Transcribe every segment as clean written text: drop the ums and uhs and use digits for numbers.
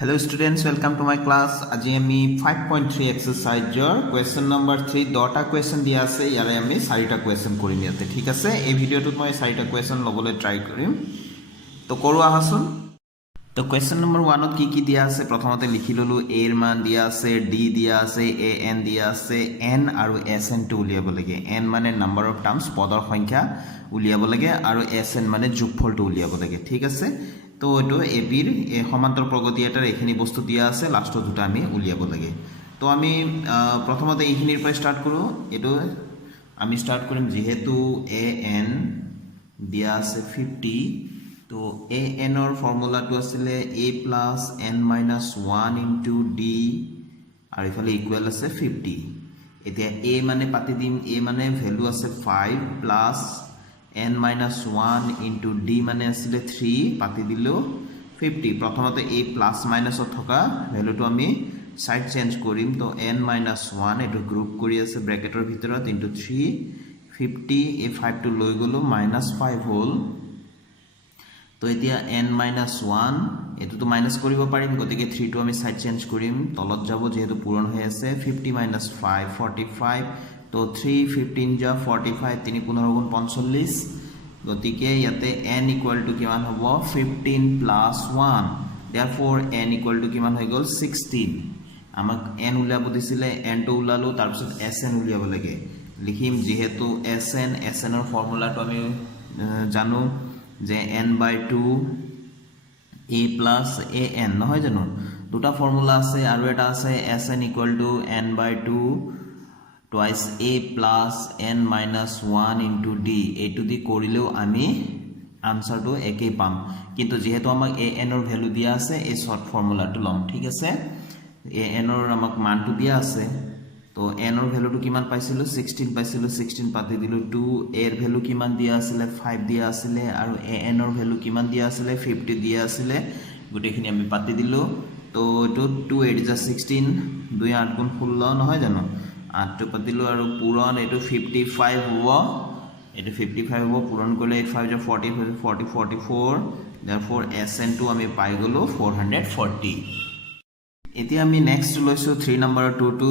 Hello students, welcome to my class. আজি আমি 5.3 এক্সাৰসাইজৰ question number 3 10টা কোৱেশ্চন দিয়া আছে। ইয়াৰে আমি 4টা কোৱেশ্চন কৰিম ইয়াতে, ঠিক আছে? এই ভিডিঅ'টোত মই 4টা কোৱেশ্চন লবলৈ ট্ৰাই কৰিম। তো কৰো আহাচোন। তো কোৱেশ্চন নম্বৰ 1ত কি দিয়া আছে প্ৰথমতে লিখি ললো। a এৰ মান দিয়া আছে, d দিয়া আছে, a n দিয়া আছে, n আৰু sn টো উলিয়াব লাগে। n মানে নাম্বাৰ অফ টাৰ্মস, পদৰ সংখ্যা উলিয়াব লাগে, আৰু sn মানে যোগফলটো উলিয়াব লাগে, ঠিক আছে? তো এইটো এবিৰ সমান্তৰ প্ৰগতি এটাৰ এইখিনি বস্তু দিয়া আছে, লাষ্টত দুটা আমি উলিয়াব লাগে। তো আমি প্ৰথমতে এইখিনিৰ পৰা ষ্টাৰ্ট কৰোঁ। এইটো আমি ষ্টাৰ্ট কৰিম, যেহেতু এ এন দিয়া আছে 50, তো এ এনৰ ফৰ্মুলাটো আছিলে a plus n minus 1 into D, আৰু ইফালে ইকুৱেল আছে 50। এতিয়া a মানে পাতি দিম, a মানে ভেলু আছে 5 plus n minus 1 into d মানে আসলে 3 পাতি দিলো 50। প্ৰথমতে a প্লাস মাইনাসত থকা ভ্যালুটো আমি সাইড চেঞ্জ কৰিম। তো n minus 1 এটো গ্ৰুপ কৰি আছে ব্ৰ্যাকেটৰ ভিতৰত into 3 50, এই 5 টো লৈ গলো minus 5 হল। তো এতিয়া n minus 1 এটোটো মাইনাস কৰিব পাৰিম, গতিকে 3 টো আমি সাইড চেঞ্জ কৰিম, তলত যাব যেহেতু পূৰণ হৈ আছে। 50 minus 5 45, তো 3 15 যা 45, 3 15 গুণ 45, গতিকে ইয়াতে n ইকুয়াল টু কিমান হ'ব 15 plus 1, therefore n equal to কিমান হৈ গল 16। আমাক n উলিয়াব দিছিলে, n টো উলালো, তাৰপিছত sn উলিয়াব লাগে। লিখিম যেহেতু sn এর ফর্মুলাটো আমি জানো যে n/2 a প্লাস an, নহয় জানো? দুটা ফর্মুলা আছে, আৰু এটা আছে sn equal to n/2 twice a plus n minus 1 into d। এইটো দি কৰিলেও আমি আনসাৰটো একেই পাম, কিন্তু যেহেতু আমাক a n এর ভ্যালু দিয়া আছে, এই শর্ট ফর্মুলাটো লম, ঠিক আছে? a n এর আমাক মানটো দিয়া আছে, তো n এর ভ্যালুটো কিমান পাইছিলো 16 পাইছিলো, 16 পাতি দিলো 2, a এর ভ্যালু কিমান দিয়া আছিল 5 দিয়া আছিল, আৰু a n এর ভ্যালু কিমান দিয়া আছিল 50 দিয়া আছিল, গোটেইখিনি আমি পাতি দিলো। তো এটো 2 8 যা 16, 2 8 গুণ 16, নহয় জানো? 8 টো পাতিলো আৰু পূৰণ এইটো 55 হ'ব, এইটো 55 হ'ব, পূৰণ কৰিলে 8 5 যা 40 40 44, therefore sn টো আমি পাই গলো 440। এতিয়া আমি নেক্সট লৈছো 3 নম্বৰ 2 টো।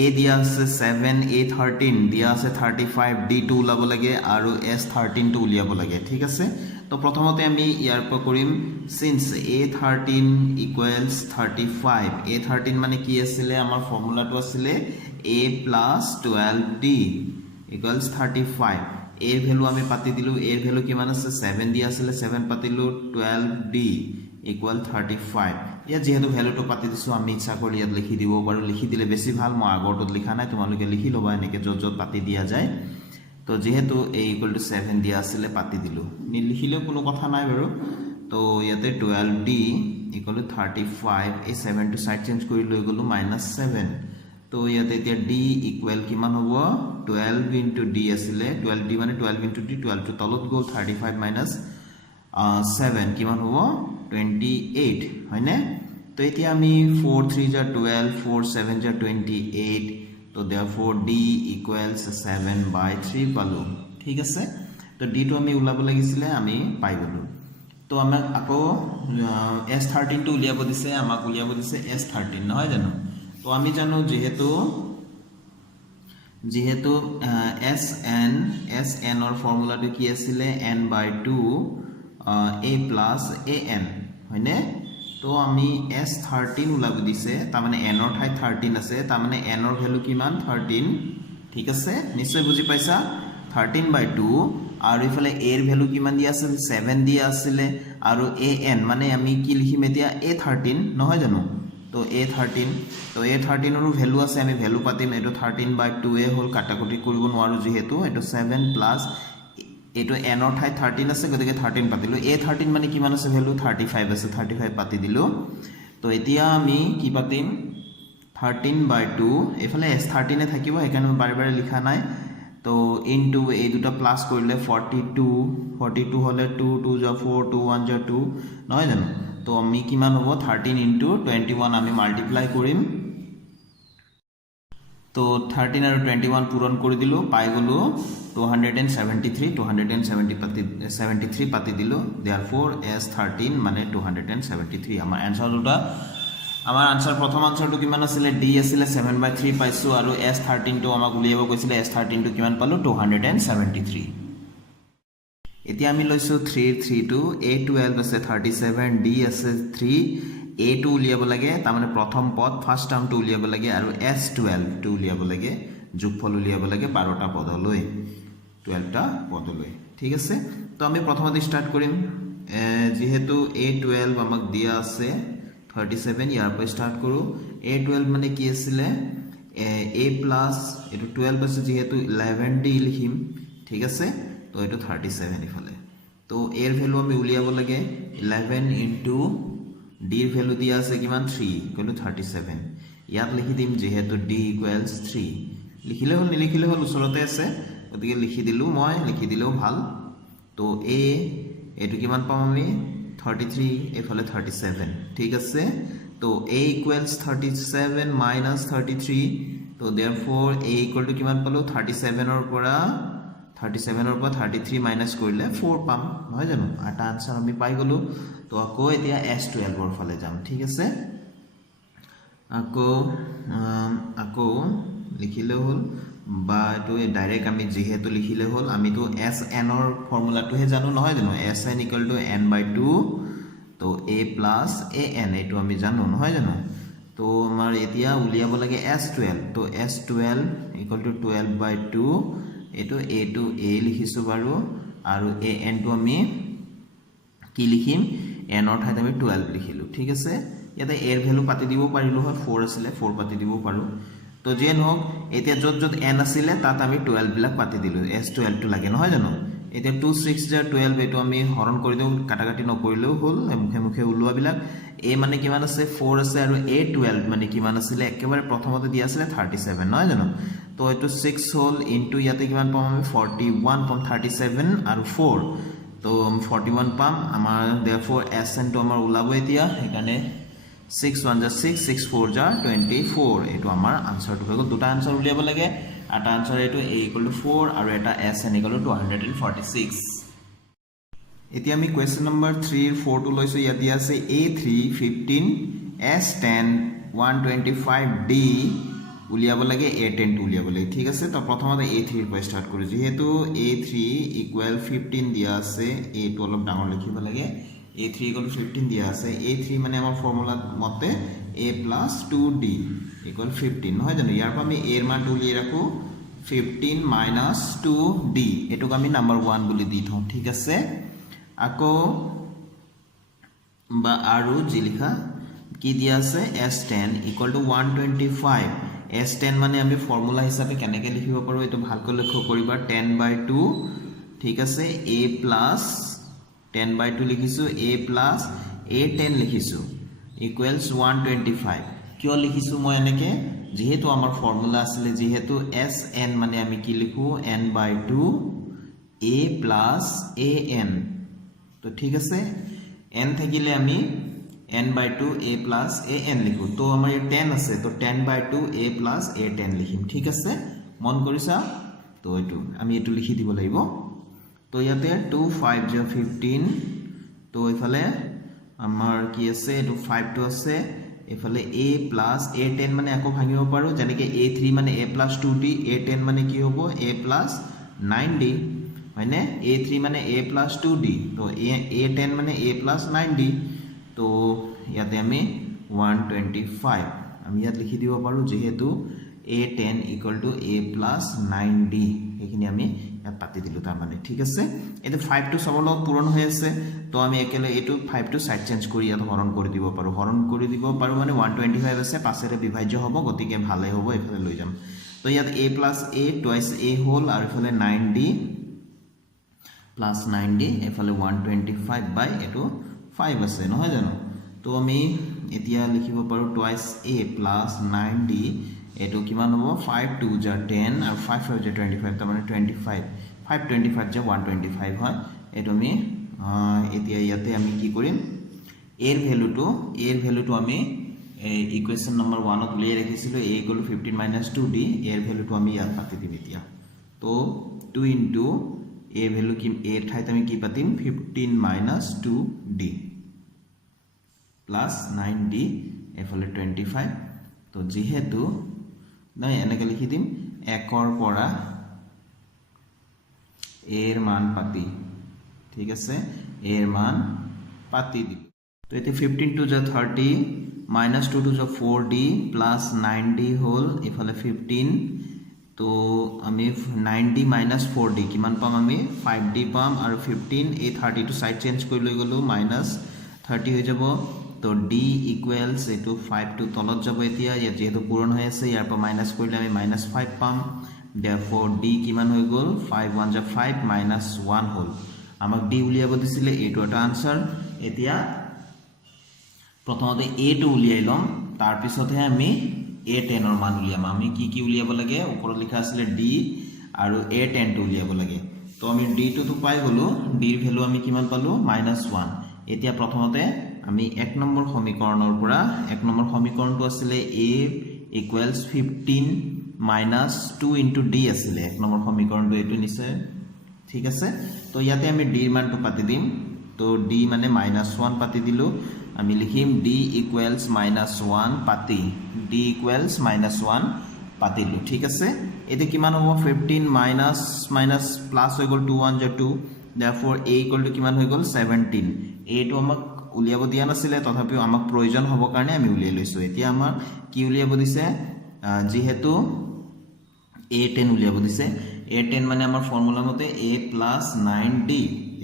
a দিয়া আছে 7, a 13 দিয়া আছে 35, d টো উলাব লাগে, আৰু s 13 টো উলিয়াব লাগে, ঠিক আছে? তো প্ৰথমতে আমি ইয়াৰ পৰা কৰিম, since a 13 equals 35, a 13 মানে কি আছিলে, আমাৰ ফৰ্মুলাটো আছিলে a plus 12d equals 35। a value আমি পাতি দিলো, a ভ্যালু কিমান আছে 7 দিয়া আছিলে, 7 পাতিলো 12d equal 35। ইয়া যেহেতু ভ্যালুটো পাতি দিছো, আমি ইচ্ছা কৰি ইয়াত লিখি দিব পাৰো, লিখি দিলে বেছি ভাল। মই আগৰটোত লিখা নাই, তোমালোকে লিখি লবা এনেকে যত পাতি দিয়া যায়। তো যেহেতু a equal to 7 দিয়া আছিলে, পাতি দিলো, নিলিখিলেও কোনো কথা নাই বাৰু। তো ইয়াতে 12d equal to 35, এই 7 টো সাইড চেঞ্জ কৰি লৈ গলো -7। তো ইয়াতে এতিয়া d ইকুৱেল কিমান হ'ব 12 ইনটু d আছিলে, 12d মানে 12 ইনটু d, 12 টো তলত গল, 35 মাইনাস 7 কিমান হ'ব 28, হয়নে? তো এতিয়া আমি 4 3 যা 12, 4 7 যা 28, তো therefore d equals 7/3 পালো, ঠিক আছে? তো d টো আমি উলাব লাগিছিলে, আমি পাই গলো। তো আমাক আকৌ s13 টো উলিয়াব দিছে, আমাক উলিয়াব দিছে s13, নহয় জানো? তো আমি জানো যেহেতু sn এর ফর্মুলাটো কি আছিলে n/2 a plus an, হয়নে? তো আমি s13 উলাব দিছে, তার মানে n এর ঠাই 13 আছে, তার মানে n এর ভ্যালু কিমান 13, ঠিক আছে? নিশ্চয় বুঝি পাইছা? 13/2, আৰু ইফালে a এৰ ভ্যালু কিমান দিয়া আছিল 7 দিয়া আছিল, আৰু an মানে আমি কি লিখিম এতিয়া a13, নহয় জানো? তো a13, তো a13 এর ভ্যালু আছে, আমি ভ্যালু পাতিম, এটো 13/2 এ হল, কাটাকুটি কৰিব নোৱাৰো যেহেতু, এটো 7 প্লাস এটো n এর ঠাই 13 আছে, গতিকে 13 পাতিলো। a13 মানে কিমান আছে ভ্যালু 35 আছে, 35 পাতি দিলো। তো এতিয়া আমি কি পাতিম 13/2, এফালে s13 এ থাকিব, এখানে বাৰে বাৰে লিখা নাই। তো ইনটু এই দুটা প্লাস কৰিলে 42 হলে 2 2 যা 4, 2 1 যা 2, নহয় জানো? তো আমি কিমান হ'ব 13 ইনটু 21 আমি মাল্টিপ্লাই কৰিম। তো 13 আৰু 21 পূৰণ কৰি দিলো, পাই গলো 273 পাতি দিলো, therefore s13 মানে 273, আমাৰ आंसर দুটা আমাৰ আনসাৰ প্ৰথম আনসাৰটো কিমান আছিল d আছিল 7/3 পাইছো আৰু s13 টো আমাক উলিয়াব কৈছিল s13 টো কিমান পালো 273 এতিয়া আমি লৈছো 3 টো a12 আছে 37 d আছে 3 a2 উলিয়াব লাগে তাৰ মানে প্ৰথম পদ ফাৰ্স্ট টাৰ্মটো উলিয়াব লাগে আৰু s12 টো উলিয়াব লাগে যোগফল উলিয়াব লাগে 12টা পদলৈ 12টা পদলৈ ঠিক আছে তো আমি প্ৰথমতে স্টাৰ্ট কৰিম যেহেতু a12 আমাক দিয়া আছে 37 ইয়াৰ পৰা স্টাৰ্ট কৰো a12 মানে কি আছিল a প্লাস এটো 12 আছে যেহেতু 11d লিখিম ঠিক আছে তো এটো 37 ইফালে তো a এর ভ্যালু আমি উলিয়াব লাগে 11 ইনটু d এর ভ্যালু দিয়া আছে কিমান 3 কলো 37 ইয়াত লিখি দিম যেহেতু d ইকুয়ালস 3 লিখিলে হল নিলিখিলে হল উচৰতে আছে গতিকে লিখি দিলু মই লিখি দিলেও ভাল তো a এটো কিমান পাম আমি 33 এফালে 37 ঠিক আছে তো a equals 37 minus 33 তো therefore a equal to কিমান পালো 37 অৰ পৰা 33 মাইনাস কৰিলে 4 পাম নহয় জানো এটা আনসাৰ আমি পাই গলো তো আকৌ এতিয়া s12 অৰ ফালে যাম ঠিক আছে আকৌ লিখিলে হল বা এটো ডাইৰেক্ট আমি যেহেতু লিখিলে হল আমি তো sn অৰ ফৰ্মুলাটো হে জানো নহয় জানো sn equal to n/2 তো a plus an এটো আমি জানো নহয় জানো তো আমাৰ এতিয়া উলিয়াব লাগে s12 তো s12 equal to 12/2 এটো a to a লিখিছো বাৰু আৰু an টো আমি কি লিখিম n অৰ ঠাইত আমি 12 লিখিলো ঠিক আছে ইয়াতে a এৰ ভ্যালু পাতি দিব পাৰিলো হয় 4 আছিল 4 পাতি দিব পাৰো তো যেন হোক এতিয়া যত n আছিল তাত আমি 12 বিলাক পাতি দিলো s12 টো লাগে নহয় জানো এতিয়া 2 6 * 12 এটো আমি হৰণ কৰি দিও কাটাকাটি নকৰিলেও হল মুখে মুখে উলোৱা বিলাক a মানে কিমান আছে 4 আছে আৰু a12 মানে কিমান আছিল একেবাৰে প্ৰথমতে দিয়া আছিল 37 নহয় জানো তো এটো 6 হল ইনটু ইয়াতে কিমান পাম আমি 41 পাম 37 আৰু 4 তো 41 পাম আমাৰ therefore sn টো আমাৰ উলাব এতিয়া এখানে 6 1 * 6 6 4 * 24 এটো আমাৰ আনসাৰটো হৈ গল দুটা আনসাৰ উলিয়াব লাগে এটা আনসাৰ এটো a = 4 আৰু এটা sn = 246 এতিয়া আমি কোৱেশ্চন নম্বৰ 3 4 টো লৈছো ইয়াত দিয়া আছে a3 15 s10 125d উলিয়াব লাগে a10 টো উলিয়াব লাগে ঠিক আছে তো প্ৰথমতে a3 এৰ পৰা স্টাৰ্ট কৰো যেহেতু a3 = 15 দিয়া আছে a টো অলপ ডাঙৰ লিখিব লাগে a3 = 15 দিয়া আছে a3 মানে আমাৰ ফৰ্মুলা মতে a + 2d = 15 নহয় জানো ইয়াৰ পৰা আমি a এৰ মানটো উলিয়াই ৰাখো 15 - 2d এটোক আমি নাম্বাৰ 1 বুলি দি থওঁ ঠিক আছে আকৌ বা আৰু জি লিখা কি দিয়া আছে s10 = 125 s10 মানে আমি ফৰ্মুলা হিচাপে কেনেকৈ লিখিব পাৰো এটো ভালকৈ লক্ষ্য কৰিবা 10/2 ঠিক আছে a plus 10/2 লিখিছো a plus a10 লিখিছো equals 125 কিয় লিখিছো মই এনেকে যেহেতু আমাৰ ফৰ্মুলা আছিল যেহেতু sn মানে আমি কি লিখো n/2 a plus an তো ঠিক আছে n থাকিলে আমি n/2 a plus an লিখো তো আমাৰ 10 আছে তো 10/2 a plus a10 লিখিম ঠিক আছে মন কৰিছা তো এটো আমি এটো লিখি দিব লাগিব তো ইয়াতে 2 5 * 15 তো ইফালে আমাৰ কি আছে এটো 5 টো আছে ইফালে a plus a10 মানে আকৌ ভাঙিব পাৰো যেনেকে a3 মানে a plus 2d a10 মানে কি হ'ব a plus 9d হয়নে a3 মানে a plus 2d তো a10 মানে a plus 9d তো ইয়াতে আমি 125 আমি ইয়াত লিখি দিব পাৰো যেহেতু a10 = a plus 9d এখিনি আমি ইয়াত পাতি দিলো তাৰ মানে ঠিক আছে এটো 5 টো সবৰ লগত পূৰণ হৈ আছে তো আমি একেলে এটো 5 টো সাইড চেঞ্জ কৰি ইয়াত হৰণ কৰি দিব পাৰো মানে 125 আছে পাছেৰে বিভাজ্য হ'ব গতিকে ভালে হ'ব এফালে লৈ যাম তো ইয়াত a plus a twice a হল আৰু এফালে 9d plus 9d এফালে 125 বাই এটো 5 আছে নহয় জানো তো আমি এতিয়া লিখিব পাৰো twice a plus 9d এটো কিমান হ'ব 5 2 * 10 আৰু 5 5 * 25 তাৰ মানে 25 5 25 * 125 হয় এটো আমি এতিয়া ইয়াতে আমি কি কৰিম এৰ ভ্যালুটো আমি ইকুয়েশন নম্বৰ 1 ত উলিয়াই ৰাখিছিলো a = 15 - 2d এর ভ্যালুটো আমি ইয়াত পাতি দিম এতিয়া তো 2 * a ভ্যালু কি a এর ঠাইত আমি কি পাতিম 15 - 2d plus 9d এফালে 25 তো যেহেতু নাই এনেকে লিখি দিম 1 ৰ পৰা a এর মান পাতি ঠিক আছে a এর মান পাতি দিল তো এতে 15 টু যা 30 minus 2 to the 4d plus 9d whole এফালে 15 তো আমি 9d minus 4d কিমান পাম আমি 5d পাম আৰু 15 এই 30 টু সাইড চেঞ্জ কৰি লৈ গলো minus 30 হৈ যাব তো d equals এটো 5 টু তলত যাব এতিয়া ইয়াত যেহেতু পূৰণ হৈ আছে ইয়াৰ পৰা মাইনাস কৰিলে আমি minus 5 পাম therefore d কিমান হৈ গল 5 1 যা 5 minus 1 হল আমাক d উলিয়াব দিছিলে এইটো এটা আনসাৰ এতিয়া প্ৰথমতে a টো উলিয়াই লম তাৰ পিছতহে আমি a10 ৰ মান উলিয়াম আমি কি উলিয়াব লাগে ওপৰত লিখা আছিল d আৰু a10 টো উলিয়াব লাগে তো আমি d টো পাই গলো d ৰ ভ্যালু আমি কিমান পালো -1 এতিয়া প্ৰথমতে আমি 1 নম্বৰ সমীকৰণৰ পৰা 1 নম্বৰ সমীকৰণটো আছিল a = 15 - 2 * d আছিল 1 নম্বৰ সমীকৰণটো এটো নিছে ঠিক আছে তো ইয়াতে আমি d ৰ মানটো পাতি দিম তো d মানে -1 পাতি দিলো আমি লিখিম d equals -1 পাতি d equals -1 পাতিলো ঠিক আছে এতে কিমান হ'ব 15 মাইনাস প্লাস হৈ গল 2 1 2 therefore a equal to কিমান হৈ গল 17 a টো আমাক উলিয়াব দিয়া নাছিলে তথাপিও আমাক প্ৰয়োজন হ'ব কাৰণে আমি উলিয়াই লৈছো এতিয়া আমাক কি উলিয়াব দিছে যেহেতু a10 উলিয়াব দিছে a10 মানে আমাৰ ফৰ্মুলা মতে a + 9d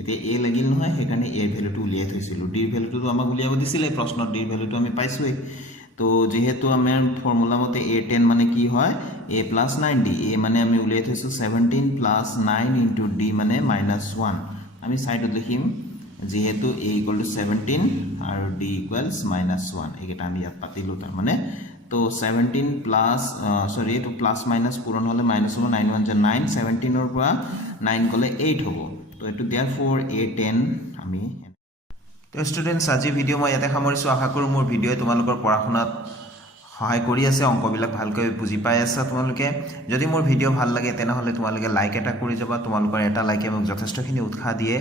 এতে a লাগিল নহয় হেকাৰণে a ভ্যালুটো উলিয়াই থৈছিলো d ভ্যালুটো আমাক উলিয়াব দিছিলে প্ৰশ্ন d ভ্যালুটো আমি পাইছোই তো যেহেতু আমাৰ ফৰ্মুলা মতে a10 মানে কি হয় a + 9d a মানে আমি উলিয়াই থৈছো 17 + 9 * d মানে -1 আমি সাইডত লিখিম যেহেতু a = 17 আৰু d = -1 একেটা আমি ইয়াত পাতিলো তাৰ মানে তো 17 প্লাস সৰি এটো প্লাস মাইনাস পূৰণ হলে মাইনাস হলো 9 1 * 9 17 এৰ পৰা 9 গলে 8 হ'ব তো এটো therefore a10 আমি তো স্টুডেন্টস আজি ভিডিও মই ইয়াতে সামৰিছো আশা কৰো মোৰ ভিডিও তোমালোকৰ পঢ়াশুনাত সহায় কৰি আছে অংকবিলাক ভালকৈ বুজি পাই আছে তোমালোকে যদি মোৰ ভিডিও ভাল লাগে তেনহলে তোমালোকে লাইক এটা কৰি যাবা তোমালোকৰ এটা লাইকে মোক যথেষ্টখিনি উৎসাহ দিয়ে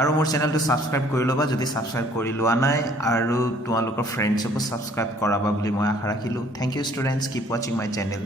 আৰু মোৰ চেনেলটো সাবস্ক্ৰাইব কৰি লবা যদি সাবস্ক্ৰাইব কৰি লোৱা নাই আৰু তোমালোকৰ ফ্ৰেণ্ডছকো সাবস্ক্ৰাইব কৰাবা বুলি মই আশা ৰাখিলো thank you students keep watching my channel